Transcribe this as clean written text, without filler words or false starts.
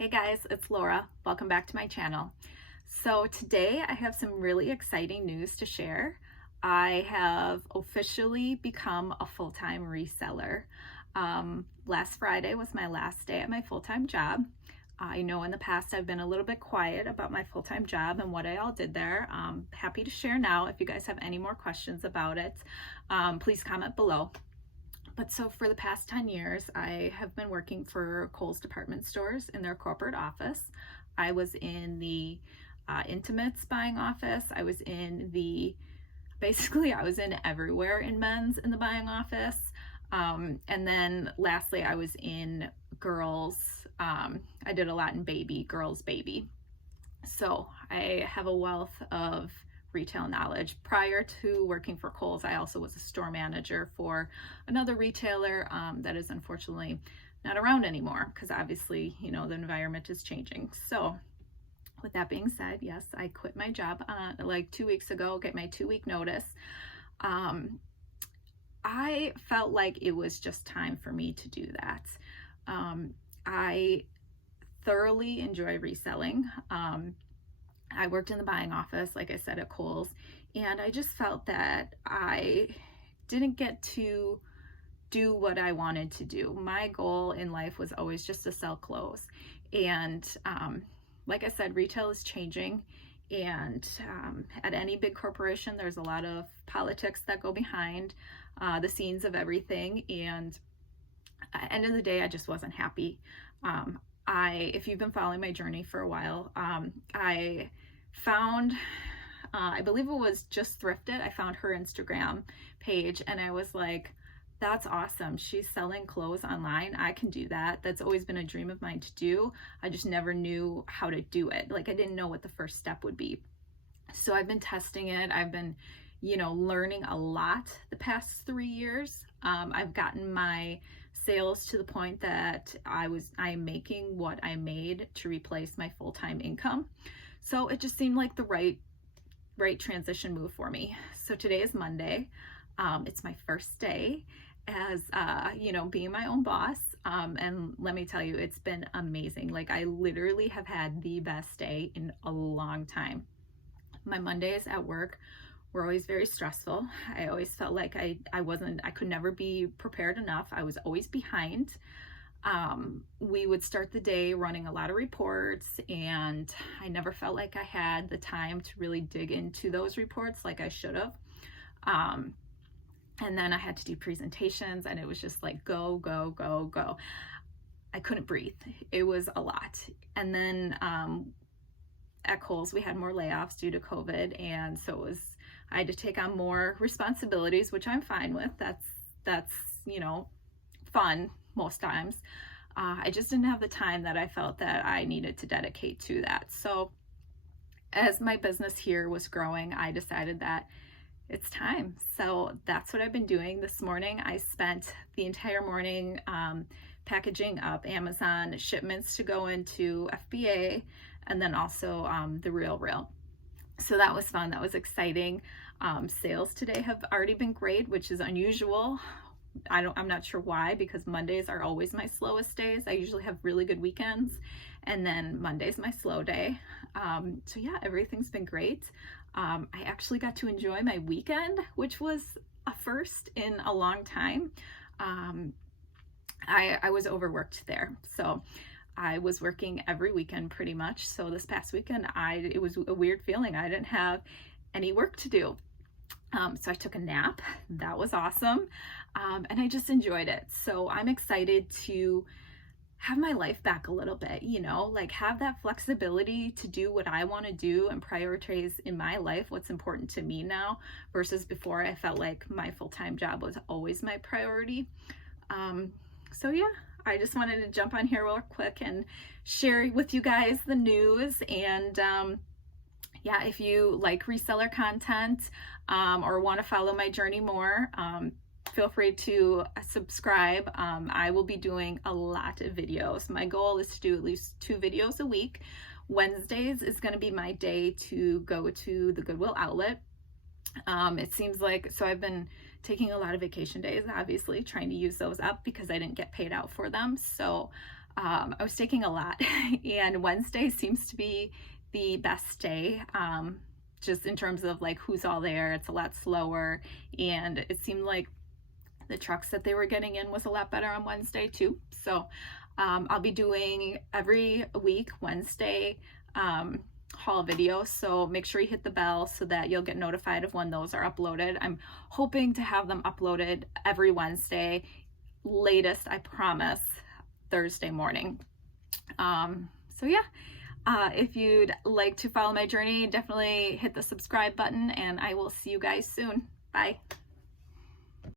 Hey guys, it's Laura. Welcome back to my channel. So today I have some really exciting news to share. I have officially become a full-time reseller. Last Friday was my last day at my full-time job. I know in the past I've been a little bit quiet about my full-time job and what I all did there. Happy to share now. If you guys have any more questions about it, please comment below. But so for the past 10 years, I have been working for Kohl's department stores in their corporate office. I was in the intimates buying office. I was in I was in everywhere in men's in the buying office. And then lastly, I was in girls. I did a lot in girls baby. So I have a wealth of retail knowledge. Prior to working for Kohl's, I also was a store manager for another retailer that is unfortunately not around anymore because obviously, you know, the environment is changing. So with that being said, yes, I quit my job like 2 weeks ago, get my 2-week notice. I felt like it was just time for me to do that. I thoroughly enjoy reselling. I worked in the buying office, like I said, at Kohl's, and I just felt that I didn't get to do what I wanted to do. My goal in life was always just to sell clothes. And like I said, retail is changing, and at any big corporation, there's a lot of politics that go behind the scenes of everything. And at the end of the day, I just wasn't happy. If you've been following my journey for a while, I found, I believe it was Just Thrifted. I found her Instagram page and I was like, that's awesome. She's selling clothes online. I can do that. That's always been a dream of mine to do. I just never knew how to do it. Like I didn't know what the first step would be. So I've been testing it. I've been, you know, learning a lot the past 3 years. I've gotten my sales to the point that I'm making what I made to replace my full-time income. So it just seemed like the right transition move for me. So today is Monday. It's my first day as you know, being my own boss. And let me tell you, it's been amazing. Like I literally have had the best day in a long time. My Mondays at work were always very stressful. I always felt like I could never be prepared enough. I was always behind. We would start the day running a lot of reports and I never felt like I had the time to really dig into those reports like I should have. And then I had to do presentations and it was just like, go, go, go, go. I couldn't breathe. It was a lot. And then, at Kohl's, we had more layoffs due to COVID. And so I had to take on more responsibilities, which I'm fine with. That's, you know, fun most times. I just didn't have the time that I felt that I needed to dedicate to that. So as my business here was growing, I decided that it's time. So that's what I've been doing. This morning, I spent the entire morning packaging up Amazon shipments to go into FBA and then also the Real. So that was fun. That was exciting. Sales today have already been great, which is unusual. I'm not sure why, because Mondays are always my slowest days. I usually have really good weekends, and then Monday's my slow day. So yeah, everything's been great. I actually got to enjoy my weekend, which was a first in a long time. I was overworked there, so I was working every weekend pretty much. So this past weekend, it was a weird feeling. I didn't have any work to do. So I took a nap. That was awesome. And I just enjoyed it. So I'm excited to have my life back a little bit, you know, like have that flexibility to do what I want to do and prioritize in my life what's important to me now versus before. I felt like my full-time job was always my priority. So yeah, I just wanted to jump on here real quick and share with you guys the news. And yeah, if you like reseller content or want to follow my journey more, feel free to subscribe. I will be doing a lot of videos. My goal is to do at least 2 videos a week. Wednesdays is going to be my day to go to the Goodwill outlet. It seems like, so I've been taking a lot of vacation days, obviously trying to use those up because I didn't get paid out for them. So I was taking a lot, and Wednesday seems to be the best day. Just in terms of like who's all there, it's a lot slower, and it seemed like the trucks that they were getting in was a lot better on Wednesday too. So I'll be doing every week Wednesday haul videos, so make sure you hit the bell so that you'll get notified of when those are uploaded. I'm hoping to have them uploaded every Wednesday, latest, I promise, Thursday morning. So yeah, if you'd like to follow my journey, definitely hit the subscribe button, and I will see you guys soon. Bye.